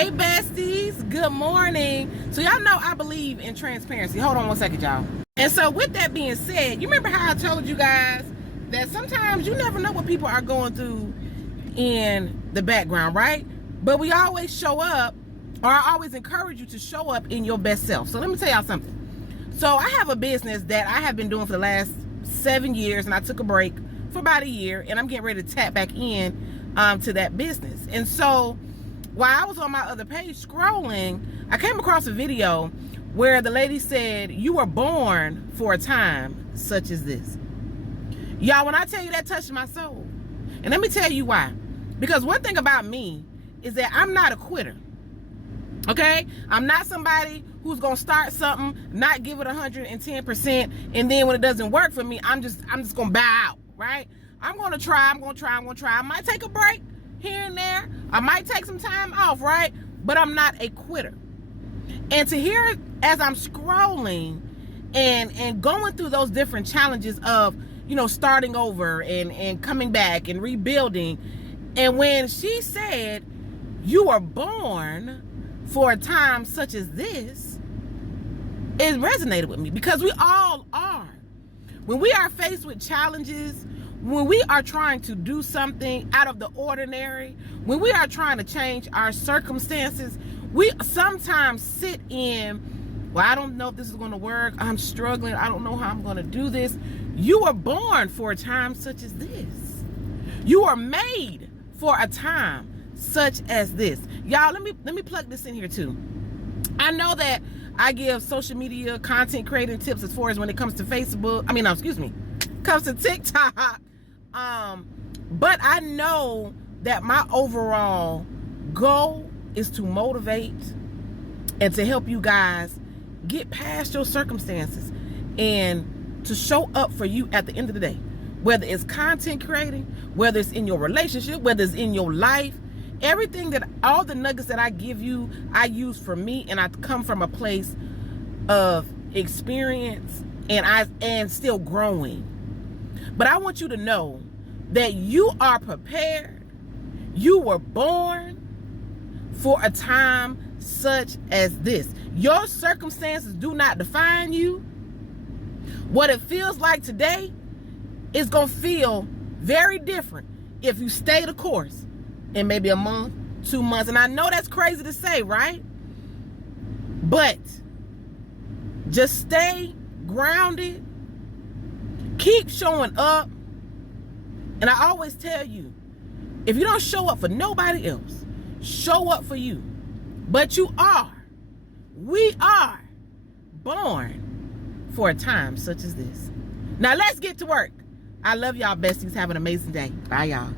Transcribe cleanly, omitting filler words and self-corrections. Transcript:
Hey besties, good morning. So y'all know I believe in transparency. Hold on one second, y'all. And so with that being said, you remember how I told you guys that sometimes you never know what people are going through in the background, right? But we always show up, or I always encourage you to show up in your best self. So let me tell y'all something. So I have a business that I have been doing for the last 7 years, and I took a break for about a year, and I'm getting ready to tap back in to that business. And so while I was on my other page scrolling, I came across a video where the lady said, "You were born for a time such as this." Y'all, when I tell you, that touched my soul. And let me tell you why. Because one thing about me is that I'm not a quitter. Okay? I'm not somebody who's gonna start something, not give it 110%, and then when it doesn't work for me, I'm just gonna bow out, right? I'm gonna try. I might take a break here and there. I might take some time off, right? But I'm not a quitter. And to hear as I'm scrolling and going through those different challenges of, you know, starting over and coming back and rebuilding, and when she said, "You were born for a time such as this," it resonated with me, because we all are. When we are faced with challenges, when we are trying to do something out of the ordinary, when we are trying to change our circumstances, we sometimes sit in, "Well, I don't know if this is going to work. I'm struggling. I don't know how I'm going to do this." You were born for a time such as this. You are made for a time such as this. Y'all, let me plug this in here too. I know that I give social media content creating tips as far as when it comes to Facebook. Comes to TikTok. But I know that my overall goal is to motivate and to help you guys get past your circumstances and to show up for you at the end of the day. Whether it's content creating, whether it's in your relationship, whether it's in your life, everything that, all the nuggets that I give you, I use for me, and I come from a place of experience and still growing. But I want you to know that you are prepared. You were born for a time such as this. Your circumstances do not define you. What it feels like today is going to feel very different if you stay the course in maybe a month, 2 months. And I know that's crazy to say, right? But just stay grounded. Keep showing up. And I always tell you, if you don't show up for nobody else, show up for you. But we are born for a time such as this. Now let's get to work. I love y'all besties. Have an amazing day. Bye, y'all.